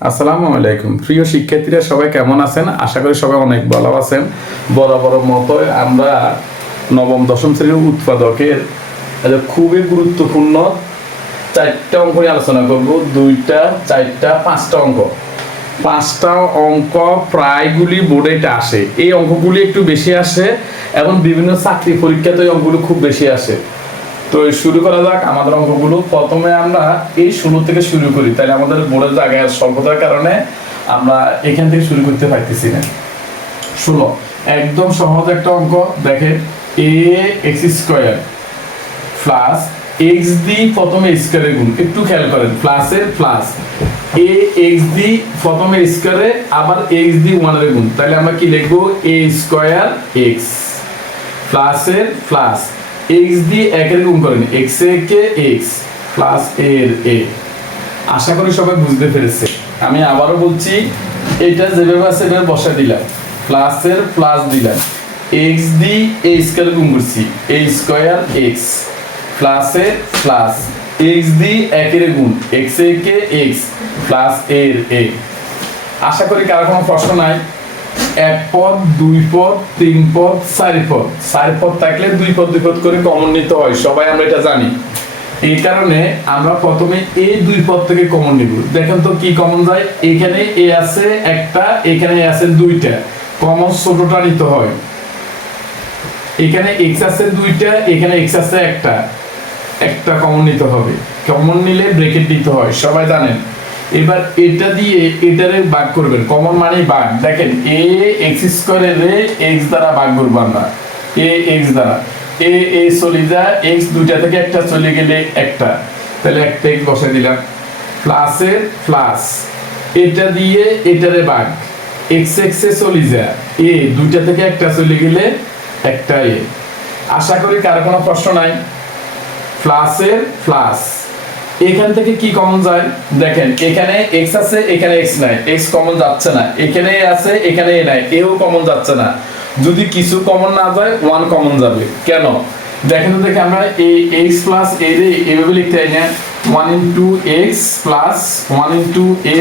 আসসালামু আলাইকুম প্রিয় শিক্ষার্থীরা, সবাই কেমন আছেন? আশা করি সবাই অনেক ভালো আছেন। বরাবর মতো আমরা নবম দশম শ্রেণীর উৎপাদকের খুবই গুরুত্বপূর্ণ চারটা অঙ্ক নিয়ে আলোচনা করব। দুইটা, চারটা, পাঁচটা অঙ্ক। পাঁচটা অঙ্ক প্রায়গুলি বোর্ডে এটা আসে। এই অঙ্কগুলি একটু বেশি আসে এবং বিভিন্ন চাকরি পরীক্ষাতে এই অঙ্কগুলো খুব বেশি আসে। তো শুরু করা যাক আমাদের অঙ্কগুলো। প্রথমে আমরা এই 16 থেকে শুরু করি, তাহলে আমাদের বোর্ডের জায়গায় স্বল্পতার কারণে আমরা এখান থেকে শুরু করতে পারতেছি না। 16 একদম সহজ একটা অঙ্ক। দেখেন এ এক্স স্কোয়ার প্লাস এক্স দি প্রথমে স্কোয়ারে গুণ, একটু খেয়াল করেন, প্লাসের প্লাস এ এক্স দি প্রথমে স্কোয়ারে আবার এক্স দি ওয়ানের গুণ, তাহলে আমরা কি লিখবো? এ স্কোয়ার এক্স প্লাসের প্লাস এক্স দিয়ে একের গুণ করেন, এক্স এ কে এক্স প্লাস এর এ। আশা করি সবাই বুঝতে পেরেছে। আমি আবারও বলছি, এটা যেভাবে আছে এভাবে বসা দিলাম, প্লাসের প্লাস দিলাম, এক্স দি এ স্কয়ার গুণ করছি, এ স্কয়ার এক্স প্লাসের প্লাস এক্স দি একের গুণ, এক্স এ কে এক্স প্লাস এর এ। আশা করি কারো কোনো প্রশ্ন নাই। এক পদ, দুই পদ, তিন পদ, চার পদ। চার পদ থাকলে দুই পদ করে কমন নিতে হয়, সবাই আমরা এটা জানি। এই কারণে আমরা প্রথমে এই দুই পদ থেকে কমন নিব। দেখেন তো কি কমন যায়। এখানে এ আছে একটা, এখানে এ আছে দুইটা, কমন ছোটটা নিতে হয়। এখানে এক্স আছে দুইটা, এখানে এক্স আছে একটা, একটা কমন নিতে হবে। কমন নিলে ব্রেকেট দিতে হয়, সবাই জানেন। এবার এটা দিয়ে এটারে ভাগ করবেন, কমন মানে ভাগ। দেখেন এ এক্স স্কয়ারের এক্স দ্বারা ভাগ করব আমরা, এ এক্স দ্বারা। এ চলে যায়, এক্স দুইটা থেকে একটা চলে গেলে একটা, তাহলে একটা এক্স বসে দিলাম। প্লাসের প্লাস এটা দিয়ে এটারে ভাগ, এক্স এক্স এ চলে যায়, এ দুইটা থেকে একটা চলে গেলে একটা এ। আশা করি কারো কোনো প্রশ্ন নাই। প্লাসের প্লাস এখান থেকে কি কমন যায়? দেখেন এখানে এক্স আছে, এখানে এক্স নাই, এক্স কমন যাচ্ছে না। এখানে আছে, এখানে এ নাই, এও কমন যাচ্ছে না। যদি কিছু কমন না যায়, ওয়ান কমন যাবে। কেন? দেখেন তো, দেখে আমরা এই এক্স প্লাস এ রে এভাবে লিখতে হয় না, 1 into x plus 1 into a.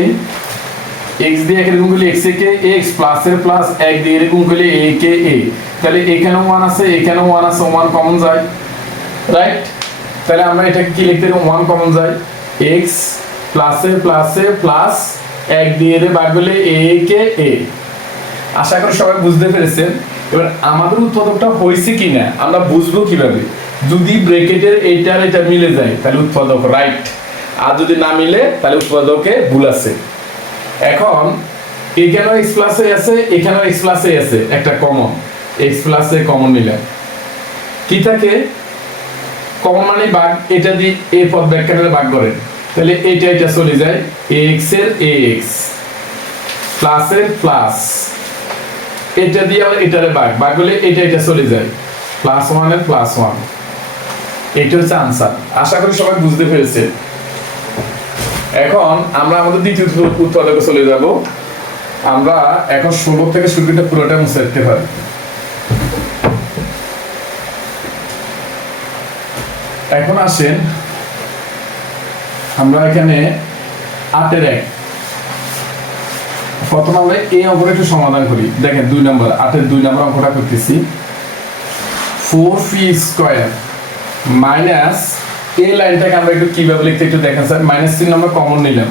X দিয়ে একের গুণ করলে এক্স এ কে এক্স প্লাসের প্লাস এক দিয়ে এর গুণ করলে এ কে এ। তাহলে এখানেও ওয়ান আছে, এখানেও ওয়ান আছে, ওয়ান কমন যায়, রাইট? তাহলে আমরা এটাকে কি লিখতে পারি? ওয়ান কমন যায়, এক্স প্লাসের প্লাসে প্লাস এক দিয়ে ভাগ করলে এ কে এ। আশা করি সবাই বুঝতে পেরেছেন। এবার আমাদের উৎপাদকটা হয়েছে কিনা আমরা বুঝবো কিভাবে? যদি ব্র্যাকেটের এইটার এটা মিলে যায় তাহলে উৎপাদক রাইট, আর যদি না মিলে তাহলে উৎপাদকে ভুল আছে। এখন এখানেও এক্স প্লাস এ আছে, এখানেও এক্স প্লাস এ আছে, একটা common, x plus a common নিলাম। কি থাকে? কমন মানে ভাগ, এটা দিয়ে এ পদ ব্র্যাকেটে ভাগ করেন, তাহলে এটা এটা চলে যায়, এক্স এর এক্স প্লাসের প্লাস এটা দিয়ে আবার এটারে ভাগ, ভাগ করলে এটা এটা চলে যায়, প্লাস ওয়ান এর প্লাস ওয়ান। এটা হচ্ছে আনসার। আশা করি সবাই বুঝতে পেরেছে। এখন আমরা আমাদের দ্বিতীয় উৎপাদকে চলে যাব। আমরা এখন 16 থেকে শুরু করে পুরোটা মুছে দিতে পারি। এখন আসেন আমরা এখানে 8 এর 1। প্রথমে আমরা এই অঙ্কটা একটু সমাধান করি। দেখেন 2 নম্বর, 8 এর 2 নম্বর অঙ্কটা করতেছি। 4p স্কয়ার মাইনাস এই লাইনটাকে আমরা একটু কিভাবে লিখতে একটু দেখেন স্যার। মাইনাস চিহ্ন আমরা কমন নিলাম,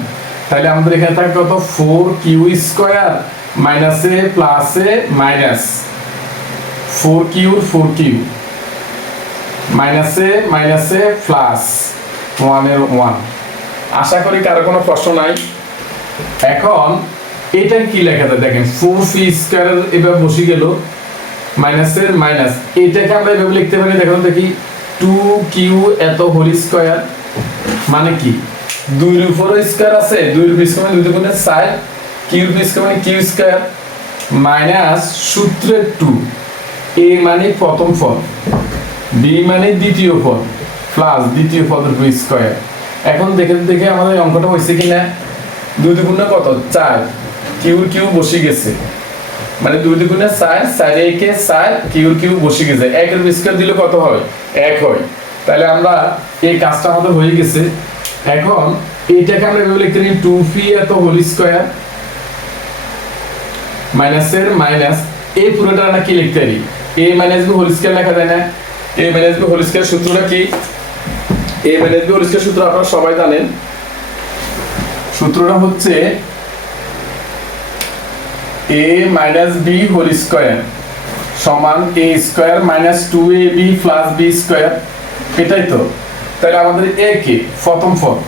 তাহলে আমাদের এখানে থাকে কত? 4q স্কয়ার মাইনাসে প্লাসে মাইনাস 4q 4q মাইনাসে মাইনাসে প্লাস 1 এর 1। আশা করি কারো কোনো প্রশ্ন নাই। এখন এটা কি লেখা যায়? দেখেন 4p স্কয়ার এভাবে বসে গেল, মাইনাসের মাইনাস, এটাকে আমরা এভাবে লিখতে পারি। দেখো দেখি 2q এত হোল স্কয়ার মানে কি? 2 এর উপর স্কয়ার আছে, 2 এর স্কয়ার মানে 2 দুগুণে 4, q এর স্কয়ার মানে q স্কয়ার মাইনাস সূত্রের 2, a মানে প্রথম পদ, b মানে দ্বিতীয় পদ, প্লাস দ্বিতীয় পদের স্কয়ার। এখন দেখে আমাদের অঙ্কটা হয়েছে কিনা। 2 দুগুণে কত? 4, q বসে গেছে, মানে 2 দুগুণে 4, 4 একে 4, q বসে গেছে। 1 এর স্কয়ার দিলে কত হয়? 1 হয়। তাহলে আমরা এই কাজটা আমাদের হয়ে গেছে। এখন এইটাকে আমরা এভাবে লিখতে পারি 2p এত হোল স্কয়ার মাইনাসের মাইনাস এই পুরোটা আমরা কি লিখতে পারি a minus b whole square লেখা যায় না a minus b whole square সূত্রটা কি a minus b whole square সূত্র আপনারা সবাই জানেন সূত্রটা হচ্ছে a minus b whole square সমান a square minus 2ab plus b square এটাই তো তাহলে আমাদের a কে প্রথম পদ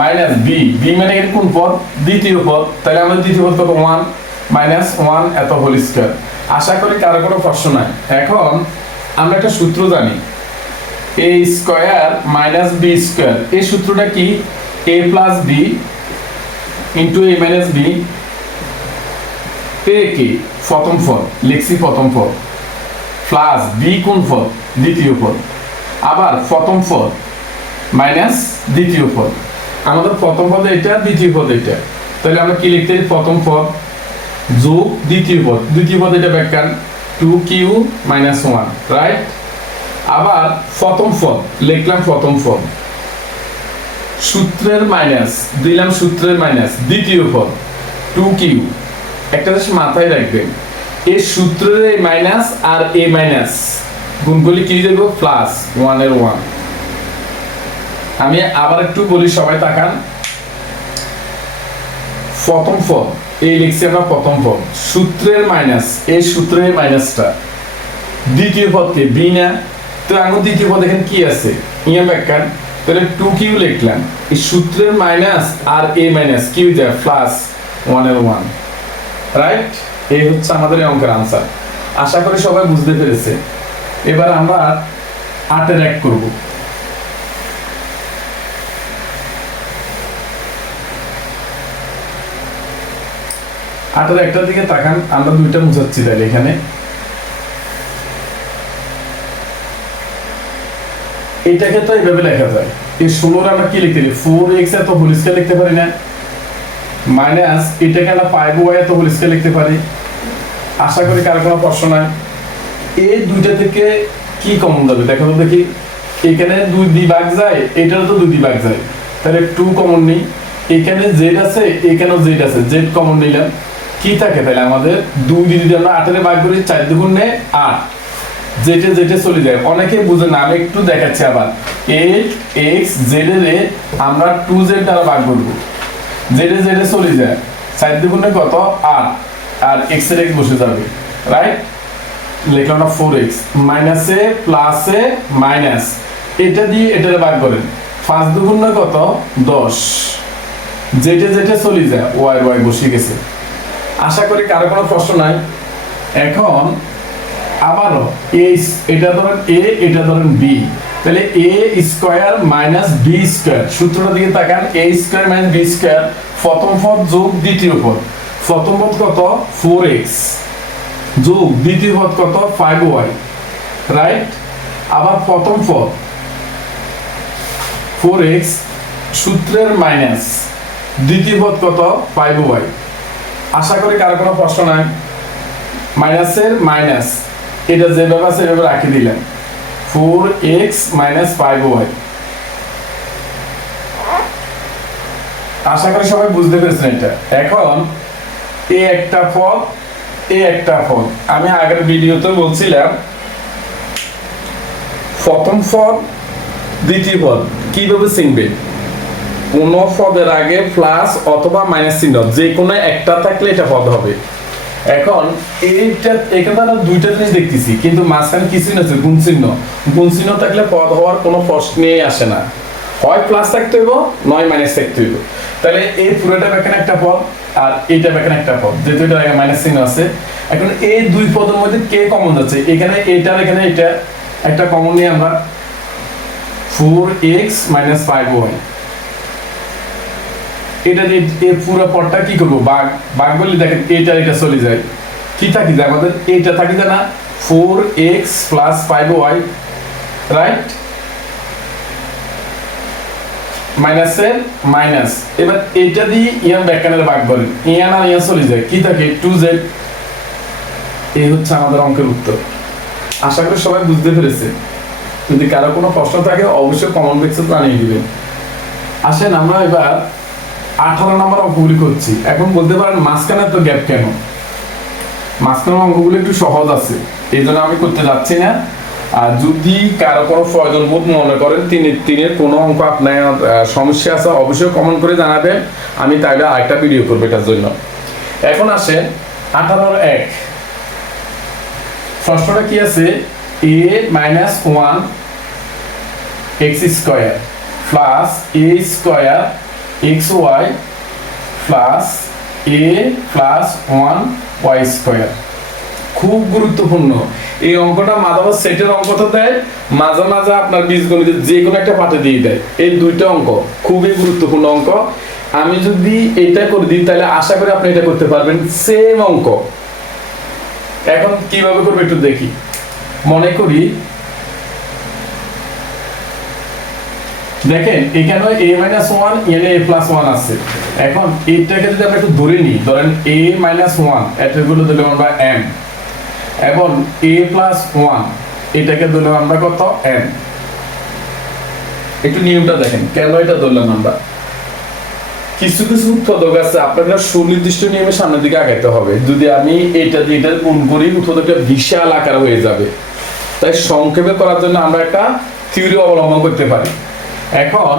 মাইনাস b b মানে এর কোন পদ দ্বিতীয় পদ তাহলে আমাদের দ্বিতীয় পদ কত 1 মাইনাস 1 এত হোল স্কয়ার আশা করি কারো কোনো প্রশ্ন নাই এখন আমরা একটা সূত্র জানি a square minus b square এই সূত্রটা কি a plus b into a minus b a কে প্রথম পদ লিখছি প্রথম পদ প্লাস b কোন পদ দ্বিতীয় পদ আবার প্রথম পদ মাইনাস দ্বিতীয় পদ আমাদের প্রথম পদ এটা দ্বিতীয় পদ এটা তাহলে আমরা কি লিখতে পারি প্রথম পদ যোগ দ্বিতীয় পদ এটা ব্যাখ্যান 2q - 1 রাইট আবার প্রথম পদ লিখলাম প্রথম পদ সূত্রের মাইনাস দিলাম সূত্রের মাইনাস দ্বিতীয় পদ 2q একটা জিনিস মাথায় রাখবেন এই সূত্রের এই মাইনাস আর a মাইনাস গুণ করলে কি দেব প্লাস 1 এর 1 আমি আবার একটু বলি সবাই তাকান প্রথম পদ এই লিখছি আমরা প্রথম পদ সূত্রের মাইনাস এই সূত্রের মাইনাসটা দ্বিতীয় পদকে b না তো আগে দ্বিতীয় পদ এখানে কি আছে ইয়া ব্যাখ্যান তাহলে 2q লিখলাম এই সূত্রের মাইনাস আর a মাইনাস কি হয়ে যায় প্লাস 1 এর 1 রাইট এই হচ্ছে আমাদের এই অঙ্কের आंसर আশা করি সবাই বুঝতে পেরেছে এবার আমরা 8 এর 1 করব আটের একটার দিকে তাকান আমরা দুইটা মুছাচ্ছি তাহলে এখানে এটাকে তো এইভাবে লেখা যায় এই 16 আমরা কি লিখতে পারি 4x এত হোল স্কয়ার লিখতে পারি না মাইনাস এটাকে আমরা 5y এত হোল স্কয়ার লিখতে পারি আশা করি কারো কোনো প্রশ্ন নাই এই দুইটা থেকে কি কমন যাবে দেখো তো দেখি এখানে দুই বিভাগ যায় এটারও তো দুই বিভাগ যায় তাহলে 2 কমন নেই এখানে z আছে এখানেও z আছে z কমন নিলাম কি থাকে তাহলে আমাদের 2 যদি আমরা 8 এর ভাগ করি 4 দুগুণ নে 8 যেটা চলে যায় অনেকে বুঝে না আমি একটু দেখাচ্ছি আবার 8x z এর আমরা 2z দ্বারা ভাগ করব z চলে যায় 4 দুগুণ নে কত 8 আর x এর x বসে যাবে রাইট লিখলাম না 4x মাইনাসে প্লাসে মাইনাস এটা দিয়ে এটারে ভাগ করেন 5 দুগুণ নে কত 10 যেটা চলে যায় y বসে গেছে আশা করি কারো কোনো প্রশ্ন নাই এখন আবারও এটা ধরেন a এটা ধরেন b তাহলে a square minus b square সূত্রটা দিকে তাকান a square minus b square প্রথম পদ যোগ দ্বিতীয় পদ প্রথম পদ কত 4x যোগ দ্বিতীয় পদ কত 5y রাইট আবার প্রথম পদ 4x সূত্রের মাইনাস দ্বিতীয় পদ কত 5y আশা করি কারো কোনো প্রশ্ন নাই মাইনাসের মাইনাস এটা যেভাবে আছে সেভাবে রাখি দিলাম 4x - 5y আশা করি সবাই বুঝতে পেরেছেন এটা এখন এই একটা পদ আমি আগের ভিডিওতে বলছিলাম প্রথম পদ দ্বিতীয় পদ কিভাবে চিনবে কোন পদের আগে প্লাস অথবা মাইনাস চিহ্ন যে কোনো একটা থাকলে এটা পদ হবে এখন এইটা এখানে আমরা দুইটা জিনিস দেখতেছি কিন্তু মাঝখানে কি চিহ্ন আছে গুণ চিহ্ন থাকলে পদ হওয়ার কোনো প্রশ্নই আসে না হয় প্লাস থাকতে হইব নয় মাইনাস থাকতে হইব তাহলে এই পুরোটা এখানে একটা পদ আর এইটা এখানে একটা পদ যেহেতু এটার আগে মাইনাস চিহ্ন আছে এখন এই দুই পদের মধ্যে কে কমন যাচ্ছে এখানে এইটার এখানে এটা একটা কমন নিয়ে আমরা 4x - 5y এটা দিয়ে এই পুরো পদটা কি করব ভাগ করলে দেখেন এটা চলে যায় কি থাকি যায় আমাদের এটা থাকি যায় না 4x + 5y রাইট মাইনাসের মাইনাস এবার এটা দিয়ে ইয়ান ব্যাখ্যানের ভাগ করেন ইয়ান আর ইয়ান চলে যায় কি থাকে 2z এই হচ্ছে আমাদের অঙ্কের উত্তর আশা করি সবাই বুঝতে পেরেছে যদি কারো কোনো প্রশ্ন থাকে অবশ্যই কমেন্ট বক্সে জানিয়ে দিবেন আসেন আমরা এবার 18 নম্বর অঙ্কগুলি করছি। এখন বলতে পারেন মাঝখানে তো গ্যাপ কেন? মাঝখানের অঙ্কগুলো একটু সহজ আছে, এই জন্য আমি করতে যাচ্ছি না। আর যদি কারো কোনো প্রয়োজন বোধ মনে করেন তিনের কোনো অঙ্ক আপনার সমস্যা আছে, অবশ্যই কমেন্ট করে জানাবেন, আমি তাইলে আরেকটা ভিডিও করবো এটার জন্য। এখন আসেন 18-1 প্রশ্নটা কি আছে? a minus 1 x square plus a square xy plus a plus 1 y square। খুব গুরুত্বপূর্ণ এই অঙ্কটা। মাঝে মাঝে সেটের অঙ্কটা দেয়, মাঝে মাঝে আপনার বীজগণিতের যে কোনো একটা পাঠে দিয়ে দেয়। এই দুইটা অঙ্ক খুবই গুরুত্বপূর্ণ অঙ্ক। আমি যদি এটা করে দিই তাহলে আশা করি আপনি এটা করতে পারবেন, সেম অঙ্ক। এখন কিভাবে করবে একটু দেখি। মনে করি দেখেন এখানে a minus 1 এখানে a plus 1 আছে। এখন এটাকে যদি আমরা একটু ধরে নিই, ধরেন a minus 1 এটাগুলো দিলাম আমরা m, এবং a plus 1 এটাকে ধরলাম আমরা কত? m। একটু নিয়মটা দেখেন কেন এটা ধরলাম আমরা। কিছু কিছু উৎপাদক আছে আপনাকে সুনির্দিষ্ট নিয়মে সামনের দিকে আগাইতে হবে। যদি আমি এটা দিয়ে এটা গুণ করি, উৎপাদকটা বিশাল আকার হয়ে যাবে। তাই সংক্ষেপে করার জন্য আমরা একটা থিওরি অবলম্বন করতে পারি। এখন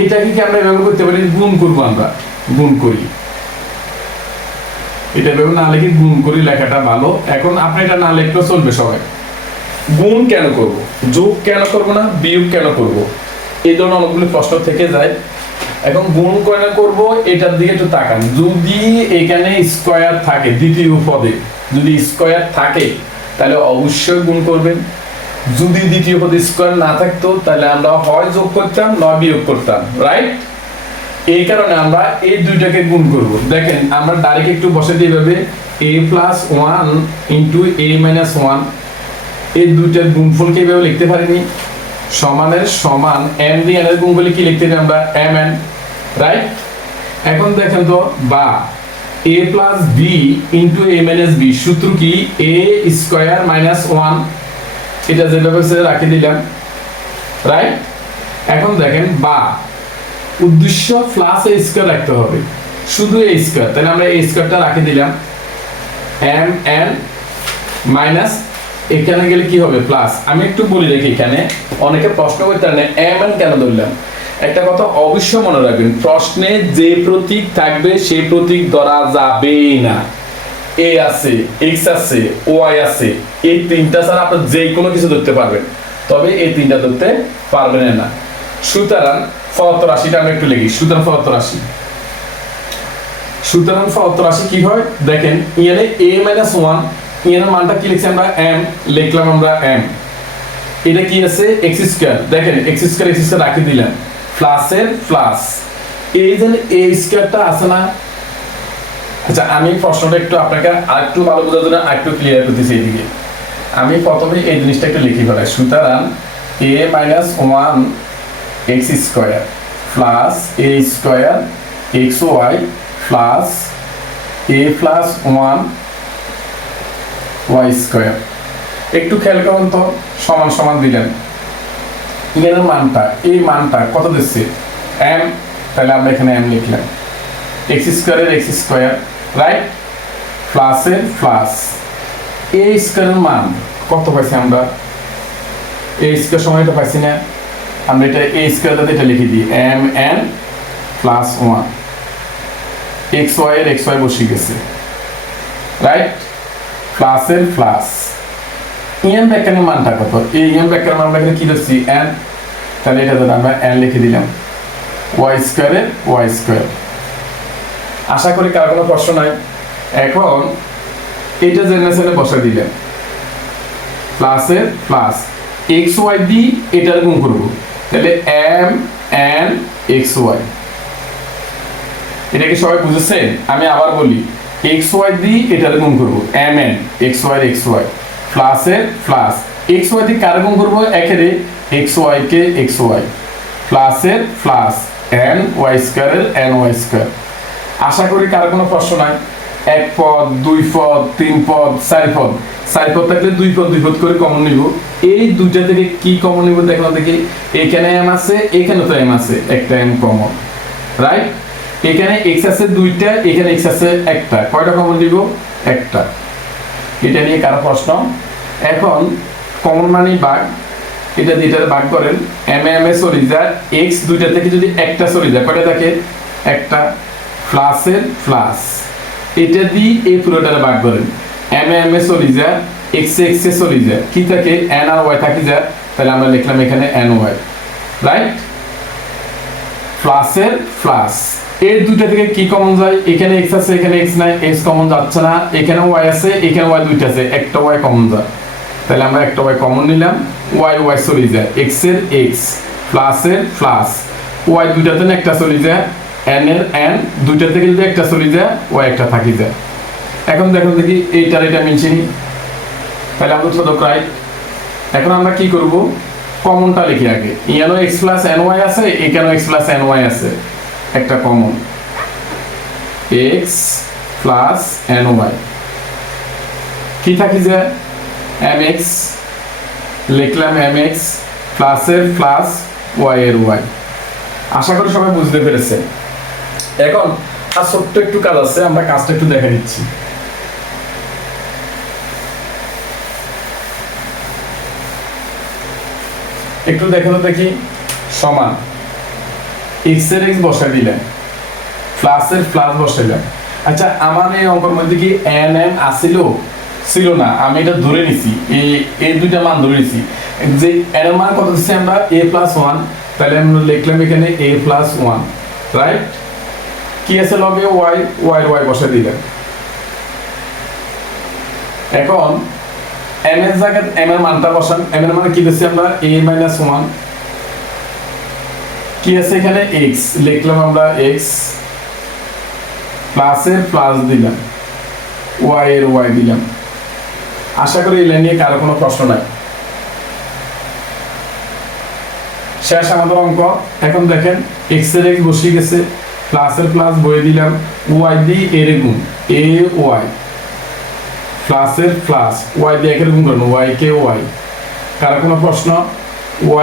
এটাকে কি আমরা এভাবে করতে পারি? গুণ করবো, আমরা গুণ করি। এটা এভাবে না লিখে গুণ করি লেখাটা ভালো। এখন আপনি এটা না লিখলেও চলবে সবাই। গুণ কেন করব, যোগ কেন করব না, বিয়োগ কেন করব, এই ধরনের অনেকগুলো প্রশ্ন থেকে যায়। এখন গুণ কেন করব এটার দিকে একটু তাকান। যদি এখানে স্কয়ার থাকে দ্বিতীয় পদে, যদি স্কয়ার থাকে তাহলে অবশ্যই গুণ করবেন। যদি দ্বিতীয় পদে স্কয়ার না থাকতো তাহলে আমরা হয় যোগ করতাম নয় বিয়োগ করতাম, রাইট? এই কারণে আমরা এই দুইটাকে গুণ করব। দেখেন আমরা ডাইরেক্ট একটু বসে দিয়ে ভাবে a plus 1 into a minus 1, এই দুইটার গুণফলকে এইভাবে লিখতে পারিনি? সমানের সমান m দিয়ে n এর গুণ করলে কি লিখতে পারি আমরা? mn, right? এখন দেখেন তো, বা a plus b into a minus b সূত্র কি? a square minus 1, এটা যেভাবে রাখি দিলাম, রাইট? এখন দেখেন বা উদ্দেশ্য প্লাস a স্কয়ার রাখতে হবে, শুধু a স্কয়ার, তাহলে আমরা a স্কয়ারটা রাখি দিলাম mn মাইনাস এখানে গেলে কি হবে? প্লাস। আমি একটু বলি দেখি, এখানে অনেকে প্রশ্ন করতে পারে mn কেন ধরলাম। একটা কথা অবশ্যই মনে রাখবেন, প্রশ্নে যে প্রতীক থাকবে সেই প্রতীক ধরা যাবে না। a আছে, x আছে, y আছে, এই তিনটা ছাড়া আপনি যে কোনো কিছু ধরতে পারবেন, তবে এই তিনটা ধরতে পারবেন না। সুতরাং ফলত রাশিটা আমি একটু লিখি। সুতরাং ফলত রাশি, কি হয় দেখেন, এখানে a minus 1 এর মানটা কি লিখছি আমরা? m লিখলাম আমরা m। এটা কি আছে? x square. দেখেন x স্কয়ার রাখি দিলাম, প্লাসের প্লাস, এই যে a স্কয়ারটা আছে না। আচ্ছা আমি প্রশ্নটা একটু আপনাকে আরেকটু ভালো বোঝার জন্য আরেকটু ক্লিয়ার করতেছি। এদিকে আমি প্রথমে এই জিনিসটা একটু লিখি ফেলাই। সুতরাং a minus 1 x square plus a square xy plus a plus 1 y square. একটু খেয়াল করুন তো, সমান সমান দিলেন, এর মানটা, এই মানটা কত দিচ্ছে? m, তাহলে আমরা এখানে m লিখলাম, x স্কয়ারের x স্কয়ার, রাইট? প্লাসের প্লাস, a স্কয়ারের মান কত পাইছি আমরা? a স্কয়ার সময়টা পাইছি না, আমরা এটা a স্কয়ার দিয়ে এটা লিখে দিই mn প্লাস 1, xy এর xy বসে গেছে, রাইট? প্লাসের প্লাস, এম ব্যাকের মানটা কত? এই এম ব্যাকের মান আমরা কি ধরছি? n, তাহলে এটা ধরে আমরা n লিখে দিলাম, y স্কয়ারের y স্কয়ার। আশা করি কার কোনো প্রশ্ন নাই। এখন এটা জেনারেশনে বসা দিলাম, প্লাসের প্লাস, xy দি এটার গুণ করব, তাহলে m n xy। এটা কি সবাই বুঝেছেন? আমি আবার বলি, xy দি এটার গুণ করব, mn xy এর xy, প্লাসের প্লাস, xy দি কার গুণ করব? একেরে xy কে xy, প্লাসের প্লাস n y স্কয়ারের n y স্কয়ার। আশা করি কার কোনো প্রশ্ন নাই। এক পদ, দুই পদ, তিন পদ, চার পদ, চার পদ থাকলে দুই পদ করে কমন নিব, এই দুইটা থেকে কি কমন নিব দেখলাম দেখি, এখানে m আছে, এখানে তো m আছে, একটা m কমন, রাইট? এখানে x আছে দুইটা, এখানে x আছে একটা, কয়টা কমন নিব? একটা। এটা নিয়ে কারো প্রশ্ন? এখন কমন মানে ভাগ, এটা দুইটাতে ভাগ করেন, m এ চলে যায়, x দুইটা থেকে যদি একটা চলে যায়, কয়টা থাকে? একটা। প্লাসের প্লাস, এটা দিয়ে এই পুরোটারে ভাগ করেন, m এ চলে যায়, x এ চলে যায়, কি থাকে? n আর y থাকে যায়, তাহলে আমরা লিখলাম এখানে ny, রাইট? প্লাসের প্লাস, এর দুইটা থেকে কি কমন যায়? এখানে x আছে, এখানে x নাই, x কমন যাচ্ছে না, এখানে y আছে, এখানে y দুইটা আছে, একটা y কমন যায়, তাহলে আমরা একটা y কমন নিলাম, y চলে যায়, x এর x, প্লাসের প্লাস, y দুইটাতে একটা চলে যায়, n এর n দুইটা থেকে যদি একটা চলে যায়, y একটা থাকি যায়। এখন দেখুন দেখি এইটার এটা মিলছে নি, তাহলে আমরা উৎপাদক রাইট। এখন আমরা কি করব? কমনটা লিখি আগে, এখানে x প্লাস ny আছে, এখানে x প্লাস ny আছে, একটা কমন, x প্লাস ny, কি থাকি যায়? mx, লিখলাম mx, প্লাসের প্লাস, y এর y। আশা করি সবাই বুঝতে পেরেছে। এখন আর ছোট্ট একটু কাজ আছে, আমরা কাজটা একটু দেখে দিচ্ছি। একটু দেখো তো দেখি, সমান x এর x বসাই দিলেন, প্লাসের প্লাস বসাইলাম। আচ্ছা, আমার এই অঙ্কের মধ্যে কি n m আসিল? ছিল না, আমি এটা ধরে নিছি, এই দুইটা মান ধরে নিছি, যে n এর মান কত দিচ্ছি আমরা? a প্লাস 1, তাহলে আমরা লিখলাম এখানে a প্লাস 1, রাইট? কি আছে লগে? y, y এর y বসাই দিলাম। এখন m এর জায়গায় m এর মানটা বসান, m এর মানে কি দিচ্ছি আমরা? a মাইনাস 1, কি আছে এখানে? x, লিখলাম আমরা x, প্লাসের প্লাস দিলাম, y এর y দিলাম। আশা করি এই লাইন নিয়ে কারো কোনো প্রশ্ন নাই। শেষ আমাদের অঙ্ক। এখন দেখেন x এর x বসিয়ে গেছে, প্লাসের প্লাস বয়ে দিলাম, y দিয়ে এর গুণ, a y, প্লাসের প্লাস, y দিয়ে একের গুণ করেন, y কে y। কারো কোনো প্রশ্ন?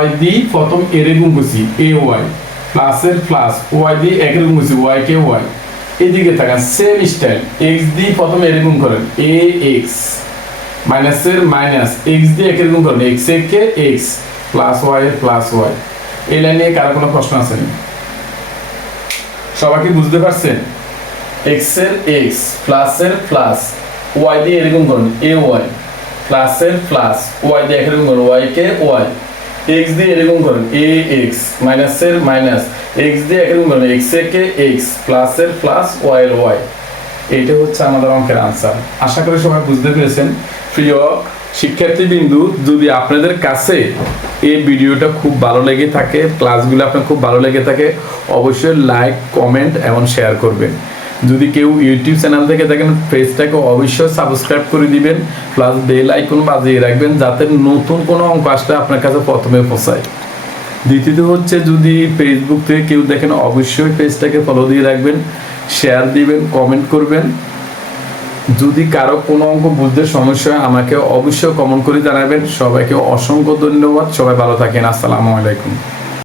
y দিয়ে প্রথম এর গুণ করছি, a y, প্লাসের প্লাস, y দিয়ে একের গুণ করছি, y কে y। এদিকে থাকা সেম স্টাইল, x দিয়ে প্রথম এর গুণ করেন, a x, মাইনাসের মাইনাস, x দিয়ে একের গুণ করেন, x এর কে x, প্লাস y এর প্লাস y। এই লাইনে কারো কোনো প্রশ্ন আছে না? সবাই কি বুঝতে পারছেন? x এর x, প্লাসের প্লাস, y দিয়ে এর গুণ করেন, a y, প্লাসের প্লাস, y দিয়ে একের গুণ করেন, y কে y, x দিয়ে এর গুণ করেন, a x, মাইনাসের মাইনাস, x দিয়ে একের গুণ করেন, x এর কে x, প্লাসের প্লাস, y এর y। এইটা হচ্ছে আমাদের অঙ্কের আনসার। আশা করি সবাই বুঝতে পেরেছেন। প্রিয় শিক্ষার্থীবৃন্দু, যদি আপনাদের কাছে এই ভিডিওটা খুব ভালো লেগে থাকে, ক্লাসগুলো আপনার খুব ভালো লেগে থাকে, অবশ্যই লাইক, কমেন্ট এবং শেয়ার করবেন। যদি কেউ ইউটিউব চ্যানেল থেকে দেখেন, পেজটাকে অবশ্যই সাবস্ক্রাইব করে দিবেন, প্লাস বেল আইকন বাজিয়ে রাখবেন, যাতে নতুন কোনো অঙ্ক আসলে আপনার কাছে প্রথমে পৌঁছায়। দ্বিতীয়ত হচ্ছে, যদি ফেসবুক থেকে কেউ দেখেন, অবশ্যই পেজটাকে ফলো দিয়ে রাখবেন, শেয়ার দিবেন, কমেন্ট করবেন। যদি কারো কোনো অঙ্ক বুঝতে সমস্যা হয়, আমাকে অবশ্যই কমেন্ট করে জানাবেন। সবাইকে অসংখ্য ধন্যবাদ। সবাই ভালো থাকেন। আসসালামু আলাইকুম।